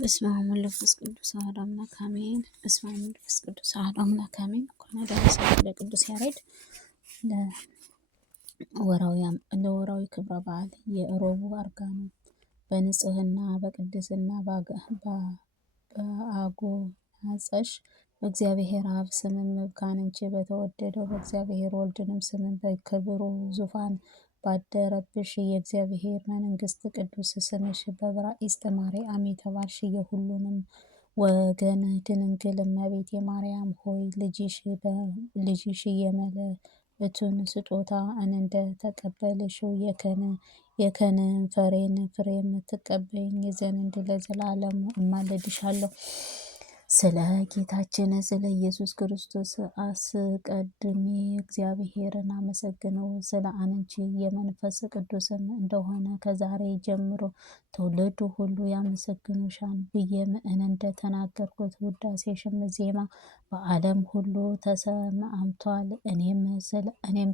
በስመ አብ ወወልድ ወመንፈስ ቅዱስ አሐዱ አምላክ አሜን። በስመ አብ ወወልድ ወመንፈስ ቅዱስ አሐዱ አምላክ አሜን። እንኳን አደረሳችሁ ለቅዱስ ያሬድ ለወራዊ ክብረ በዓል የእሮቡ አርጋኖን በንጽሕና በቅድስና በአጎናጸሽ በእግዚአብሔር አብ ስምም ካንቺ በተወደደው በእግዚአብሔር ወልድንም ስምም በክብሩ ዙፋን ባደረብሽ የእግዚአብሔር መንግስት ቅዱስ ስምሽ በዕብራይስጥ ማርያም የተባልሽ የሁሉንም ወገን ድንግል እመቤቴ ማርያም ሆይ ልጅሽ የመለኮትን ስጦታ እንደተቀበልሽው የከንፈሬን ፍሬ የምትቀበይኝ ዘንድ ለዘላለሙ እማልድሻለሁ። ስለ ጌታችን ስለ ኢየሱስ ክርስቶስ አስቀድሜ እግዚአብሔርን አመሰግነው ስለ አንቺ የመንፈስ ቅዱስም እንደሆነ ከዛሬ ጀምሮ ትውልዱ ሁሉ ያመሰግኑሻል ብዬም እንደተናገርኩት ውዳሴሽም ዜማ በዓለም ሁሉ ተሰማምቷል። እኔም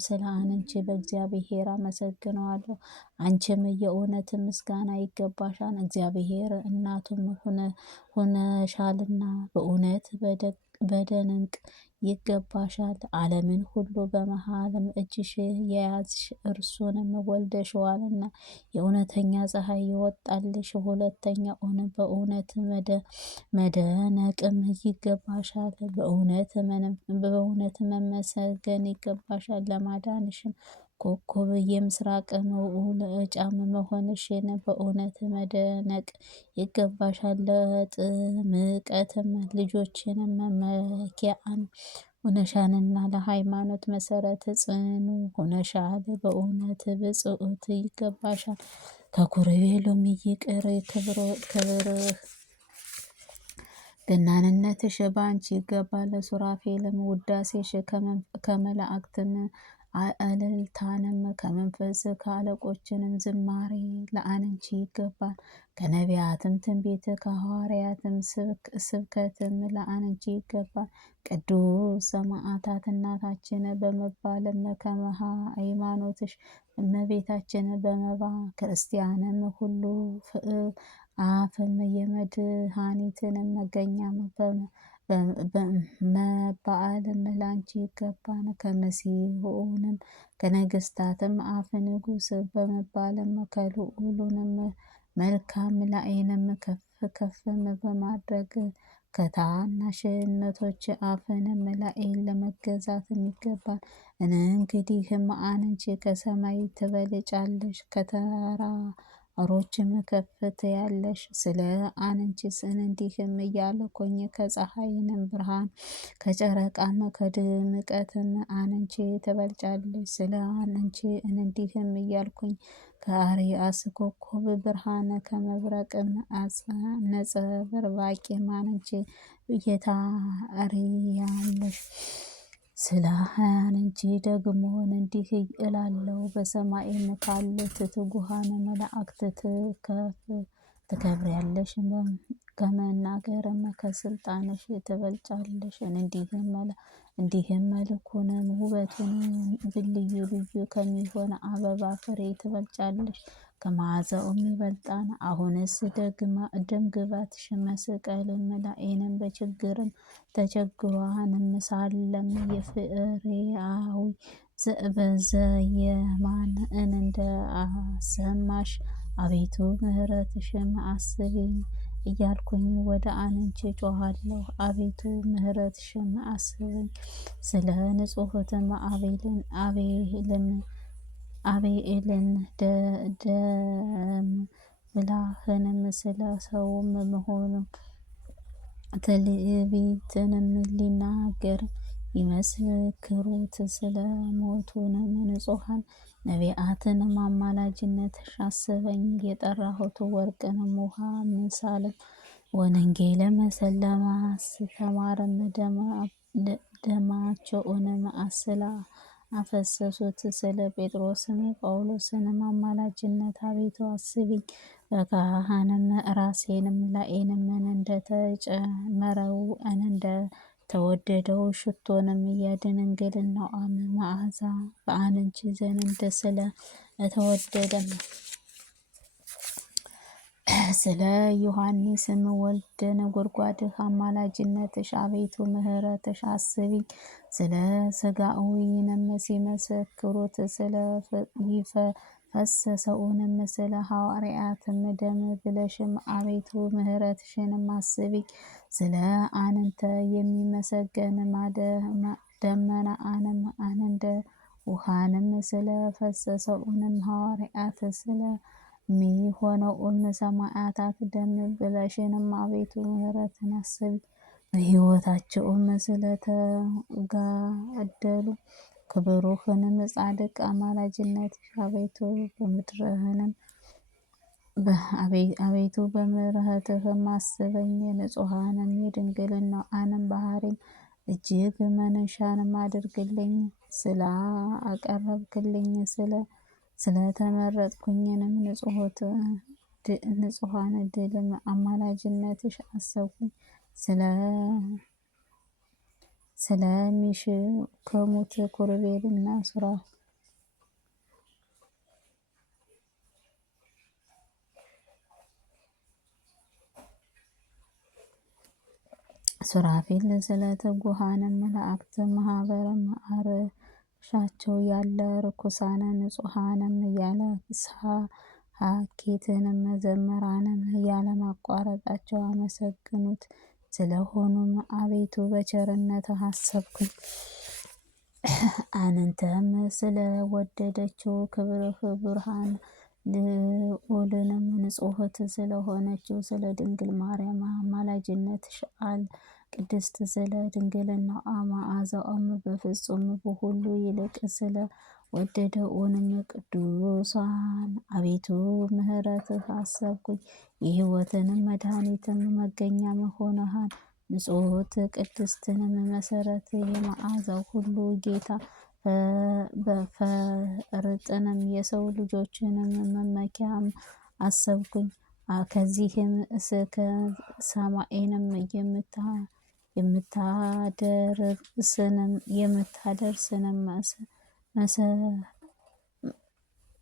ስለ አንቺ በእግዚአብሔር አመሰግነዋለሁ። አንቺም የእውነት ምስጋና ይገባሻል፣ እግዚአብሔር እናቱም ሆነሻልና በእውነት በደንቅ ይገባሻል። ዓለምን ሁሉ በመሃልም እጅሽ የያዝሽ እርሱንም ወልደሽዋልና የእውነተኛ ፀሐይ ይወጣልሽ። ሁለተኛውን በእውነት መደነቅም ይገባሻል፣ በእውነት መመሰገን ይገባሻል። ለማዳንሽም ኮከብ የምስራቅ መውጫም መሆንሽን በእውነት መደነቅ ይገባሻል። ለጥምቀትም ልጆችንም መመኪያን ሆነሻልና ለሃይማኖት መሰረት ጽኑ ሆነሻል። በእውነት ብጽዕት ይገባሻል። ከኪሩቤልም ይልቅ ክብርህ ገናንነትሽ በአንቺ ይገባል። ሱራፌልም ውዳሴሽ ከመላእክትም እልልታንም ከመንፈስ ከአለቆችንም ዝማሬ ለአንቺ ይገባል። ከነቢያትም ትንቢት ከሐዋርያትም ስብከትም ለአንቺ ይገባል። ቅዱስ ሰማዕታት እናታችን በመባልም ከመሃይማኖትሽ እመቤታችን በመባ ክርስቲያንም ሁሉ አፍም የመድኃኒትንም መገኛም በመባልም ላንቺ ይገባን። ከመሲሁንም ከነገስታትም አፍ ንጉስ በመባልም ከልዑሉንም መልካም ላይንም ከፍ ከፍም በማድረግ ከታናሽነቶች አፍንም ላይን ለመገዛትም ይገባል። እንግዲህም አንቺ ከሰማይ ትበልጫለሽ፣ ከተራሮችም ከፍ ትያለሽ። ስለ አንቺስ እንዲህም እያልኩኝ ከፀሐይንም ብርሃን ከጨረቃም ከድምቀትም አንቺ ትበልጫለሽ። ስለ አንቺ እንዲህም እያልኩኝ ከአርያስ ኮከብ ብርሃን ከመብረቅም ነጸብራቅም አንቺ ታሪያለሽ። ስለ አንቺ ደግሞ እንዲህ እላለሁ፣ በሰማይም ካሉት ትጉሃን መላእክት ትከብሪያለሽ፣ ከመናገርም ከስልጣንሽ ትበልጫለሽ። እንዲህም መልኩንም ውበቱንም ልዩ ልዩ ከሚሆን አበባ ፍሬ ትበልጫለሽ፣ ከመዓዛውም ይበልጣል። አሁንስ ደምግባትሽ መስቀልም ላይንም በችግርም ተቸግሯንም ሳለም የፍሬያዊ ዘየማን እንደ አሰማሽ አቤቱ ምሕረትሽም አስቢኝ እያልኩኝ ወደ አንቺ ጮኻለሁ። አቤቱ ምሕረትሽም አስቢኝ። ስለ ንጹሕትም አቤልን ደም ብልሃንም ስለ ሰውም መሆኑ ትዕቢትንም ሊናገር ይመስክሩት ስለ ሞቱንም ንጹሐን ነቢያትንም አማላጅነትሽ አስበኝ። የጠራሁት ወርቅንም ውሃ ምሳልም ወንጌልም ስለማስተማርም ደማቸውንም አፈሰሱት ስለ ጴጥሮስም ጳውሎስንም አማላጅነት አቤቱ አስቢኝ። በካህንም ራሴንም ላይንም እንደተጨመረው እንደተወደደው ሽቶንም የድንግልናው መዓዛ በአንቺ ዘንድ ስለ ተወደደም ስለ ዮሐንስም ወልደ ነጎድጓድህ አማላጅነትሽ አቤቱ ምሕረትሽ አስቢኝ። ስለ ሥጋዊንም ሲመሰክሩት ስለ ፈሰሰውንም ስለ ሐዋርያትም ደም ብለሽም አቤቱ ምሕረትሽንም አስቢኝ። ስለ አንተ የሚመሰገን ደመና አንደ ውሃንም ስለ ፈሰሰውንም ሐዋርያት ስለሚሆነውም ሰማዕታት ደም ብለሽንም አቤቱ ምሕረትን አስቢ። በሕይወታቸውም ስለተጋደሉ ክብሩህንም ጻድቅ አማላጅነትሽ አቤቱ አቤቱ በምሕረትህም አስበኝ። ንጹሐንም የድንግልናዋንም ባህሪም እጅግ መንሻንም አድርግልኝ። ስለ አቀረብክልኝ ስለተመረጥኩኝንም ንጹሐን ድልም አማላጅነትሽ አሰብኩኝ። ስለሚሽከሙት ኪሩቤልና ሱራፌል ስለ ትጉሃንም መላእክት ማህበርም አርሻቸው ያለ ርኩሳን ንጹሐንም ያለ ሀኬትንም መዘምራንም ያለማቋረጣቸው አመሰግኑት ስለሆኑም አቤቱ በቸርነትህ አሰብኩኝ። አንተም ስለወደደችው ክብርህ ብርሃን ልዑልንም ንጽሕት ስለሆነችው ስለ ድንግል ማርያም አማላጅነትሽ ቅድስት ስለ ድንግልናዋ መዓዛዋም በፍጹም በሁሉ ይልቅ ስለ ወደደውንም ቅዱሳን አቤቱ ምሕረትህ አሰብኩኝ። የሕይወትንም መድኃኒትም መገኛም ሆነሃል። ንጽሕት ቅድስትንም መሰረት የመዓዛው ሁሉ ጌታ በፈርጥንም የሰው ልጆችንም መመኪያም አሰብኩኝ። ከዚህም እስከ ሰማይንም የምታደርስንም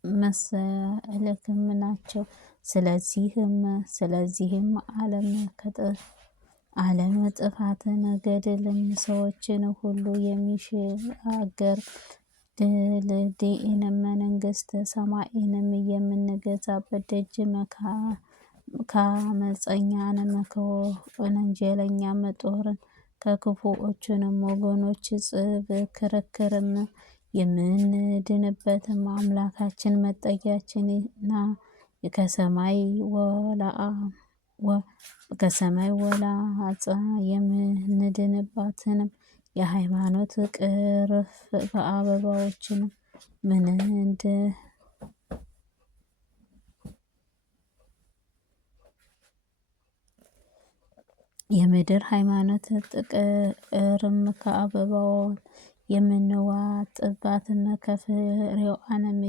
መሰልክም ናቸው። ስለዚህም ዓለም ጥፋትን ገድልን ሰዎችን ሁሉ የሚሻገር ድልድይንም መንግሥተ ሰማይንም የምንገዛበት ደጅ ከአመፀኛንም ከወንጀለኛም ጦርን ከክፉዎችንም ወገኖች ጽብ ክርክርም የምንድንበትም አምላካችን መጠጊያችንና ከሰማይ ወላጻ የምንድንባትንም የሃይማኖት ቅርፍ በአበባዎችንም የምድር ሃይማኖት ጥቅርም ከአበባውን የምንዋጥባትም ከፍሬዋንም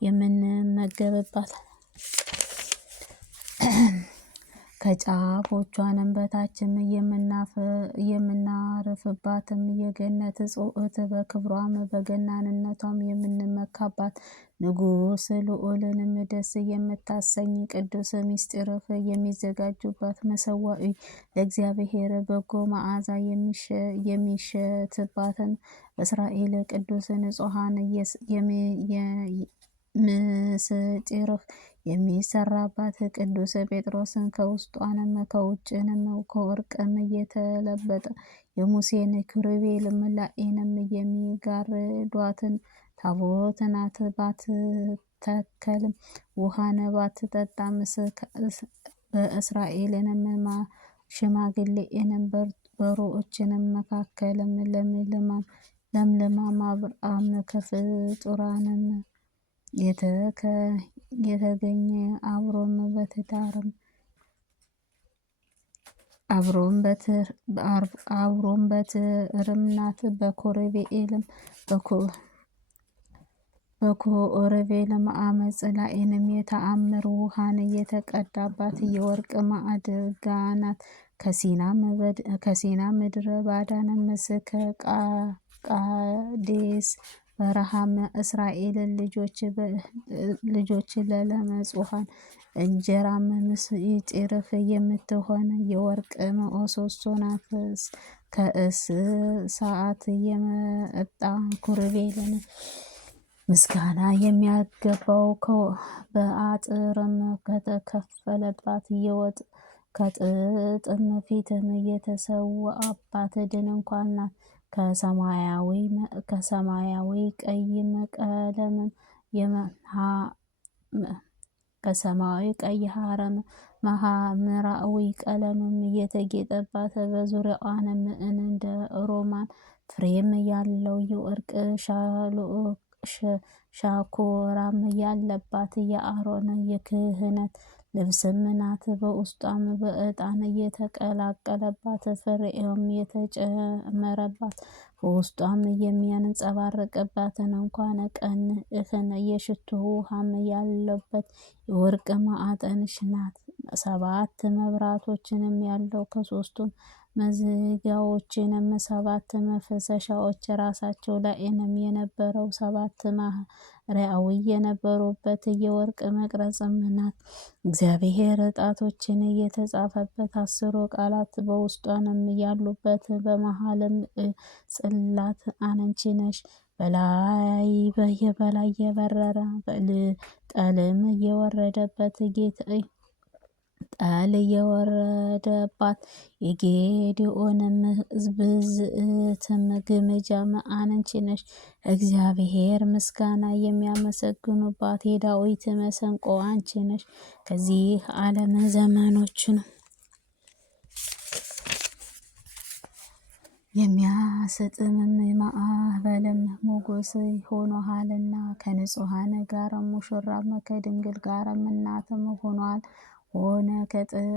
የምንመገብባት ከጫፎቿንም በታችም የምናርፍባትም የገነት ጽዮት በክብሯም በገናንነቷም የምንመካባት ንጉሥ ልዑልንም ደስ የምታሰኝ ቅዱስ ምስጢርህ የሚዘጋጁባት መሰዋዒ ለእግዚአብሔር በጎ መዓዛ የሚሸትባትን እስራኤል ቅዱስ ንጹሐን ምስጢርህ የሚሰራባት ቅዱስ ጴጥሮስን ከውስጧንም ከውጭንም ከወርቅም የተለበጠ የሙሴን ኪሩቤል ላይንም የሚጋርዷትን ታቦት ናት። ባትተከልም ውሃን ባትጠጣም በእስራኤልንም ሽማግሌንም በሮዎችንም መካከልም ለምልማም አብርሃም ከፍጡራንም የተገኘ አብሮም በትርም ናት። በኮረቤልም አመፅ ላይንም የተአምር ውሃን የተቀዳባት የወርቅ ማዕድጋ ናት። ከሲና ምድረ ባዳንም እስከ ቃዴስ በረሃም እስራኤል ልጆች ለለመጽሐን እንጀራም ምስጢርፍ የምትሆን የወርቅ ምሰሶ ናት። ከእሳት የመጣ ኩርቤልን ምስጋና የሚያገባው በአጥርም ከተከፈለባት የወጥ ከጥጥም ፊትም የተሰዋባት ድንኳን ናት። ከሰማያዊ ቀይም ቀለምም ከሰማያዊ ቀይ ሐረም ሐምራዊ ቀለምም የተጌጠባት በዙሪያዋንም እንደ ሮማን ፍሬም ያለው የወርቅ ሻኩራም ያለባት የአሮን የክህነት ልብስም ናት። በውስጧም በዕጣን የተቀላቀለባት ፍሬም የተጨመረባት በውስጧም የሚያንጸባርቅባትን እንኳን ቀንህን የሽቱ ውሃም ያለበት የወርቅ ማዕጠንሽ ናት። 7 መብራቶችንም ያለው ከ3ቱም መዝጊያዎችንም 7 መፍሰሻዎች ራሳቸው ላይንም የነበረው 7 ማዕረያዊ የነበሩበት የወርቅ መቅረዝም ናት። እግዚአብሔር ጣቶችን የተጻፈበት 10 ቃላት በውስጧንም ያሉበት በመሃልም ጽላት አንቺ ነሽ። በላይ የበረረ ጠልም የወረደበት ጠል የወረደባት የጌዴዎንም ብዝትም ግምጃም አንቺ ነሽ። እግዚአብሔር ምስጋና የሚያመሰግኑባት የዳዊት መሰንቆ አንቺ ነሽ። ከዚህ ዓለም ዘመኖችን የሚያስጥምም ማዕበልም ሞገስ ሆኖሃልና ከንጹሐን ጋርም ሙሽራም ከድንግል ጋርም እናትም ሆኗል። ሆነ ከጥፍ